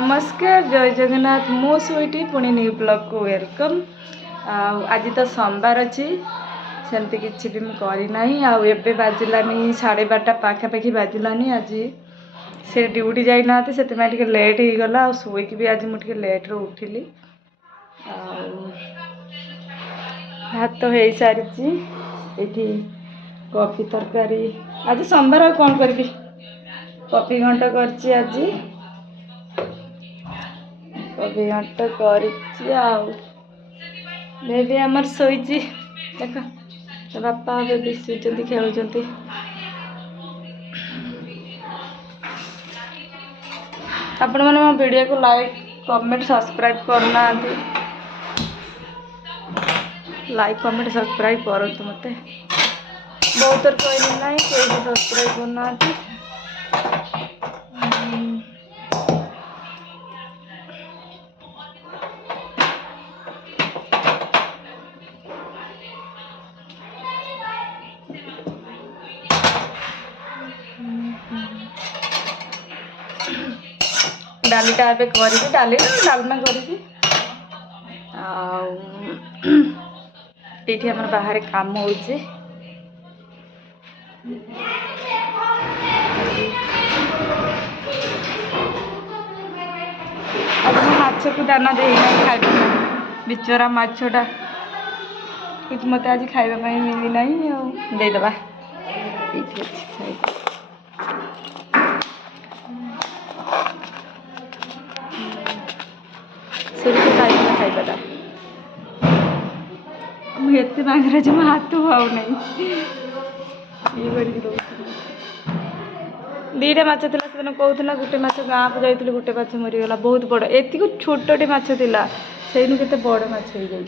नमस्कार जय जगन्नाथ मो स्वीटी पुणी न्यू ब्लॉग को वेलकम। आज तो सोमवार अच्छी सेमती किसी भी करना आबे बाजिलानी 12:30 पाखापाखि बाजिलानी। आज से ड्यूटी जाना से लेट हो गला शोक भी आज मुझे लेट उठिली। भात हो सारी ये कॉफी तरकारी आज सोमवार कौन करी कॉफी घंटा कर आज कॉफी घंटा कर बेबी आमर शोची देख तो बापा बेबी शुचि खेलुंट। आपण मैंने मो वीडियो को लाइक कमेंट सब्सक्राइब करना लाइक कमेंट सब्सक्राइब करूँ मत बहुत कहली ना कहीं सब्सक्राइब करना। डालीटा ए करी डाली डालमा करी ये आम बाहर काम हो माछ को दाना देना खाଇବା बिचरा माछटा कुछ मत आज खावाई मिलना देदेबा खाइबाटा मुझे मांगरा जो हाथ पाऊ नहीं दीटा माछ था से कहूला गोटे माछ गाँव को जाइए गोटे माछ मरीगला बहुत बड़ एति छोटे माछ था से के बड़ माछ हो जाए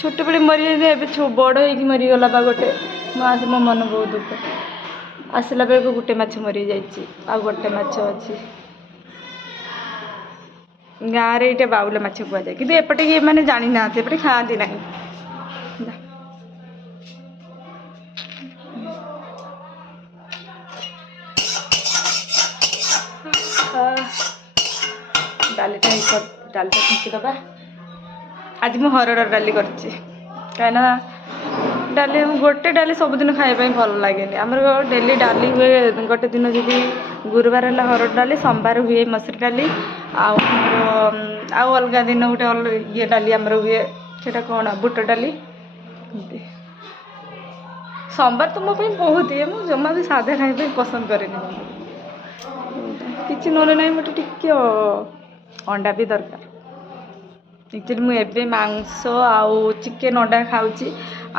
छोट बड़े मरी जाए बड़ हो मरीगला बा गोटे मो मन बहुत दुख आसला बेलू गोटे माछ मरी जा गोटे माछ अच्छी गाँव में ये बाउला माछ कहुए कि एपटे ये मैंने जानी ना एपटे खाती ना डालीटा डालीटा छुंकीदबा आज मुझे हरड़ डाली कहीं डाली गोटे डाली सबुदिन खावाई भल लगे आमर डेली डाली हुए गोटे दिन जी गुरुवार है हरड़ डाली सोमवार हुए मसूर डाली आउ अलग दिन गोटे ये डाली आमर हुए से कौन बुट डाली सोमवार तो मो बहुत ये मुझे जमा भी साधा खाई पसंद करेनि किसी नोने ना मत टिके अंडा भी दरकार एक्चुअली मुझे मांस आउ चिकेन अंडा खाऊँ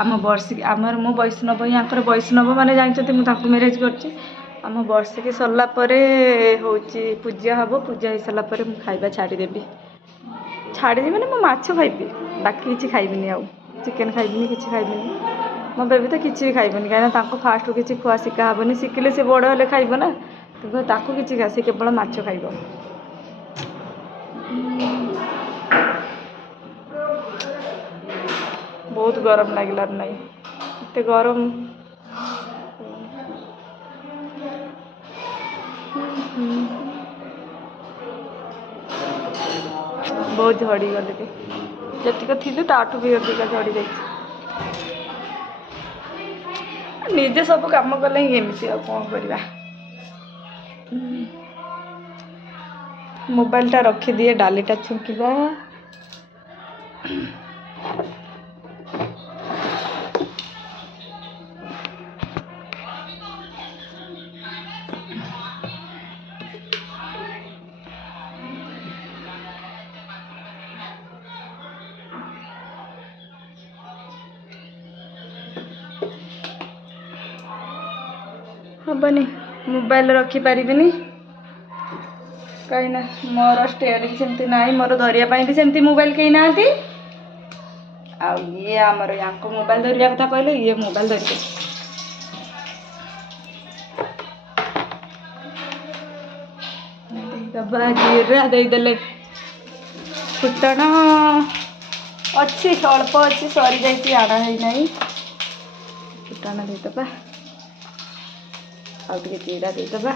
आम वर्षिक आमर मो वैष्णव यहाँ वैष्णव मैंने जानते मुझे मैरेज करम वर्षिक सरला हूँ पूजा हम पूजा हो सारापर मुझे खाଇବା छाड़देवी छाड़देवी मैंने मो माछ खाइबी बाकी किसी खाइबिनी आउ चिकेन खाइबिनी किसी खाइबिनी मो बेबी तो किसी भी खाइबनी कहीं फास्ट किसी खुआ शिखा हेनी शिखिले से बड़ हेल्ले खाइब ना ताकू किसी खा सी केवल माछ खाइब बहुत गरम लगलार ना एत गरम बहुत झड़ी गले जी थी ताठू भी अधिका झड़ी जा निजे सब कम कले ही एमती आ कौन करवा मोबाइलटा रखीदिए डालीटा छुंकिबा हेनी मोबाइल रखिपारे कहीं मोर स्टेयरिंग सेमती ना मोर धरिया भी सेमती मोबाइल कहीं ना ये आमर या मोबाइल धरिया कथा कहले ये मोबाइल धरिके दबा जीरा देदेले फुटण अच्छी अल्प अच्छी सरी जाइए आड़ा है नहीं फुटण देदबा आउ टे जीरा देदबा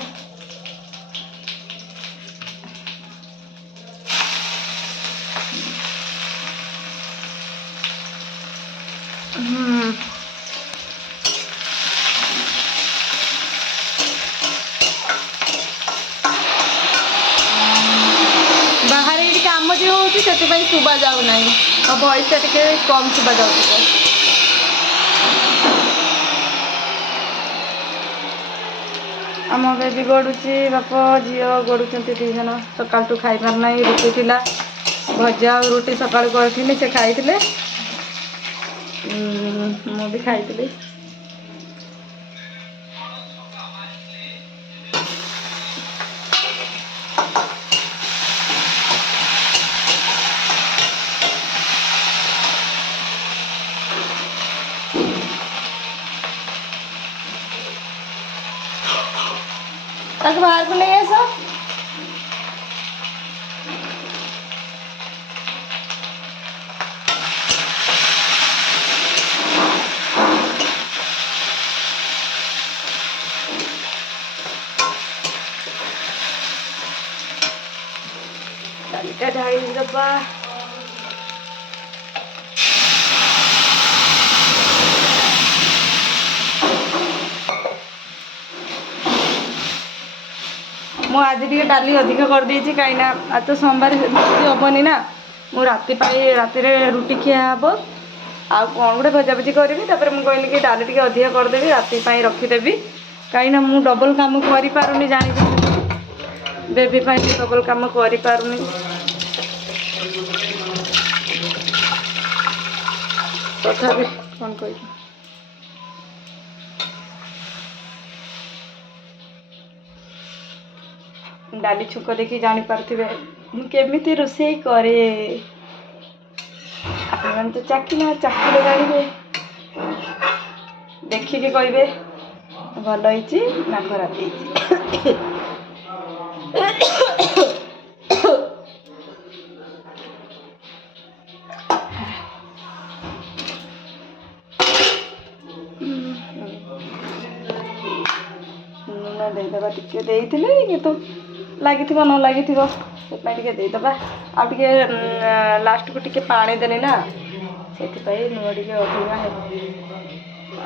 ଅଛି ସେଥିପାଇଁ ଶୁଭା ଯାଉନାହିଁ ମୋ ଭଏସ୍ଟା ଟିକେ କମ୍ ଶୁଭା ଯାଉଥିବ। ଆମ ବେବି ଗଡ଼ୁଛି, ବାପ ଝିଅ ଗଡ଼ୁଛନ୍ତି 2 ଜଣ। ସକାଳଠୁ ଖାଇବାର ନାହିଁ, ରୁଟି ଥିଲା, ଭଜା ଆଉ ରୁଟି ସକାଳୁ କରିଥିଲି, ସେ ଖାଇଥିଲେ, ମୁଁ ବି ଖାଇଥିଲି। ତାକୁ ବାହାରକୁ ନେଇ ଆସ। ଡାଲିଟା ଢାଳି ଦେବା। ମୁଁ ଆଜି ଟିକେ ଡାଲି ଅଧିକ କରିଦେଇଛି, କାହିଁକିନା ଆଜି ତ ସୋମବାର ରୁଟି ହେବନି ନା। ମୁଁ ରାତିରେ ରୁଟି ଖିଆ ହେବ, ଆଉ କ'ଣ ଗୋଟେ ଭଜାଭଜି କରିବି। ତାପରେ ମୁଁ କହିଲି କି ଡାଲି ଟିକେ ଅଧିକ କରିଦେବି, ରାତି ପାଇଁ ରଖିଦେବି, କାହିଁକିନା ମୁଁ ଡବଲ୍ କାମ କରିପାରୁନି, ଜାଣିଛି ବେବି ପାଇଁ ଡବଲ୍ କାମ କରିପାରୁନି। ତଥାପି କ'ଣ କହିବି, ଡାଲି ଛୁଙ୍କ ଦେଖି ଜାଣିପାରୁଥିବେ ମୁଁ କେମିତି ରୋଷେଇ କରେ। ଆପଣମାନେ ତ ଚାଖିଲେ ଜାଣିବେ, ଦେଖିକି କହିବେ ଭଲ ହେଇଛି ନା ଖରାପ ହେଇଛି। ଲୁଣ ଦେଇଦେବା, ଟିକେ ଦେଇଥିଲି କିନ୍ତୁ ଲାଗିଥିବ ନ ଲାଗିଥିବ, ସେଥିପାଇଁ ଟିକେ ଦେଇଦେବା। ଆଉ ଟିକେ ଲାଷ୍ଟକୁ ଟିକେ ପାଣି ଦେଲି ନା, ସେଥିପାଇଁ ଲୁଣ ଟିକେ ଅଧିକା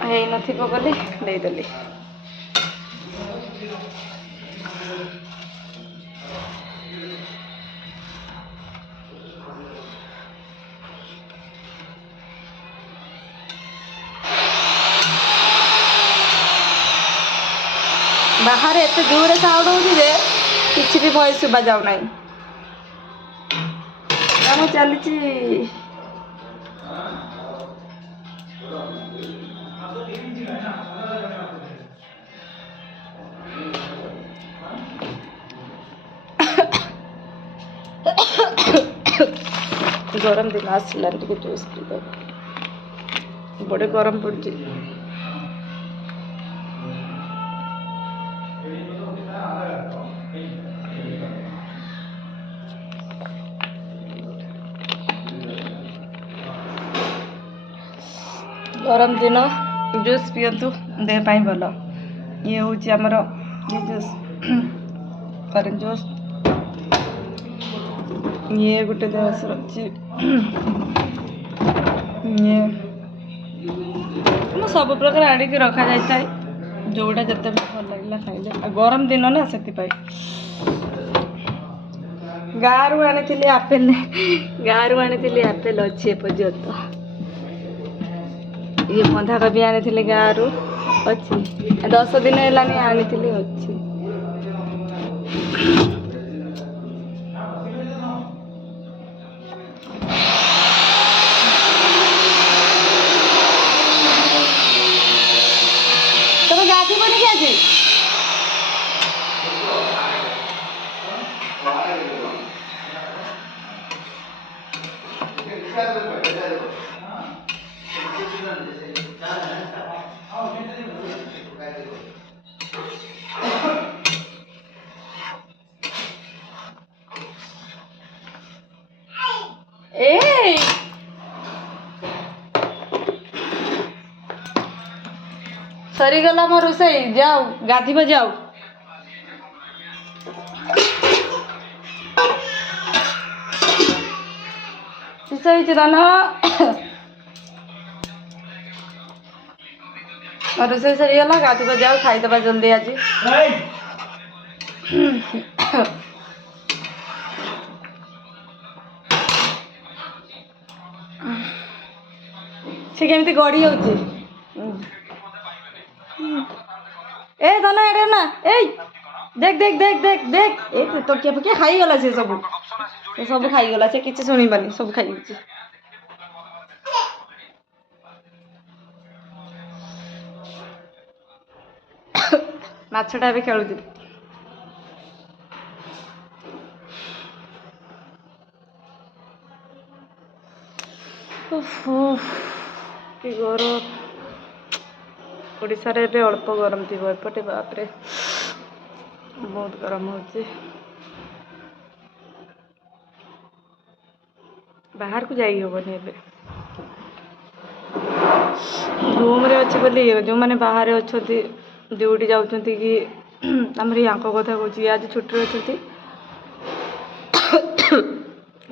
ହେଇନଥିବ ବୋଲି ଦେଇଦେଲି। ବାହାରେ ଏତେ ଜୋରରେ ସାଉଣ୍ଡ ହେଉଛି ଯେ କିଛି ବି ଭଏସ୍ ଶୁଭା ଯାଉନାହିଁ। କାମ ଚାଲିଛି। ଗରମ ଦିନ ଆସିଲାଣି, ଟିକେ ଜୁସ୍ ପିଇଦେବା, ବଡ଼େ ଗରମ ପଡ଼ୁଛି। ଗରମ ଦିନ ଜୁସ୍ ପିଅନ୍ତୁ, ଦେହ ପାଇଁ ଭଲ। ଇଏ ହେଉଛି ଆମର ଇଏ ଜୁସ୍, ଅରେଞ୍ଜ ଜୁସ୍। ଇଏ ଗୋଟେ ଦେଶ ଅଛି, ଇଏ ମୁଁ ସବୁ ପ୍ରକାର ଆଣିକି ରଖାଯାଇଥାଏ, ଯେଉଁଟା ଯେତେବେଳେ ଭଲ ଲାଗିଲା ଖାଇଲେ। ଆଉ ଗରମ ଦିନ ନା, ସେଥିପାଇଁ। ଗାଁରୁ ଆଣିଥିଲି ଆପେଲ୍ ଅଛି ଏପର୍ଯ୍ୟନ୍ତ। ଇଏ ବନ୍ଧାକୋବି ଆଣିଥିଲି ଗାଁରୁ, ଅଛି, 10 ଦିନ ହେଲାନି ଆଣିଥିଲି, ଅଛି। ତମେ ଗାଧୋଇବନି କି ଆଜି? ଏଇ ସରିଗଲା ମୋ ରୋଷେଇ, ଯାଉ ଗାଧିବ, ଯାଉ। ଶେଷ ହେଇଛି ଦାନ, ରୋଷେଇ ସରିଗଲା, ଗାଧିବ, ଯାଉ, ଖାଇଦେବା ଜଲ୍ଦି ଆଜି। ସେ କେମିତି ଗଡ଼ି ଯାଉଛି। ଏ ଧନ ଏଇଟା ନା ଏଇ देख देख देख देख देख ए तकिया फकिया खाईगला से सब खाईगला से किसी शुणवानी सब खाई माछटा भी खेलुची कि गरम ओडिशा रे अल्प गरम थी एपटे बापरे बहुत गरम होची बाहर को जाई होबनी एबे रूम रे अच्छे बोली जो मैंने बाहर अच्छी ड्यूटी जाऊँगी कि आमर या कथा कह आज छुट्टी अच्छी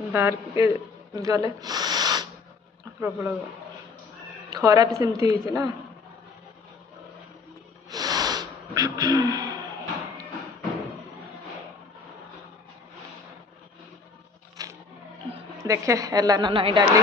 बाहर के गले प्रबल खरा भी सेमती है ना देखे है ना नहीं डाली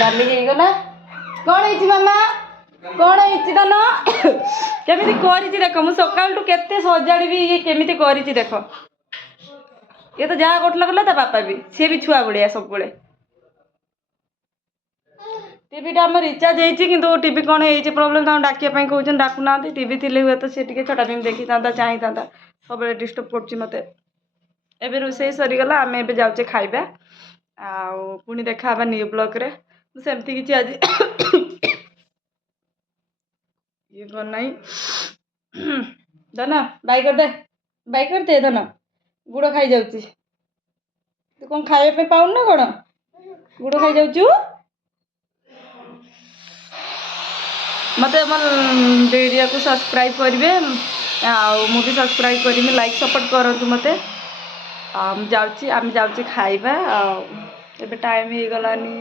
डाली गला कौन है मामा कौन है तन केमी कर देख मुझे सकाल केते सजाड़ी ये केमी कर देख ये तो जहाँ कटला कला ता बापा भी सी भी छुआ बड़िया सब टीवीटा आम रिचार्ज हो टीवी कौन है प्रोब्लेम डाकिया कहते डाकुना टीवी थी हुए तो सी टे छोटा फिल्म देखी था चाही था सब डिस्टर्ब कर मत एवं रोसे सरीगला आम ए जाऊे खाइबा पुणी देखा न्यू ब्लॉग रे सेमती किसी आज ये करना धन बाई कर दे धन गुड़ खाई जाऊँ तू कौन खाइबा पाऊन ना कौन गुड़ खाई जाऊँ मत वीडियो को सब्सक्राइब करेंगे आउ भी सब्सक्राइब करी लाइक सपोर्ट करूँ मत आम जाऊँ खाइबा ए टाइम हो गलानी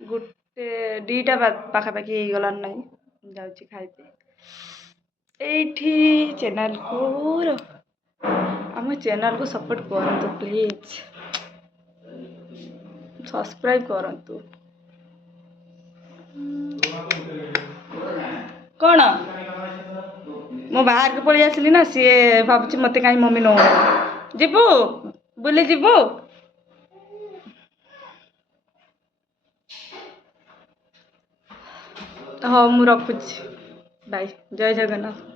गोटे 2टा पाखापाखि हो गलान ना जाऊँ खाइबे एठी चैनल को आम चैनल को सपोर्ट करंतु प्लीज सब्सक्राइब करंतु कौन मो बाहर को पड़ी आसली ना सी भावुँ मत कहीं मम्मी नौ जीवु बुले जीवु हाँ मु रखुची बाय जय जगन्नाथ।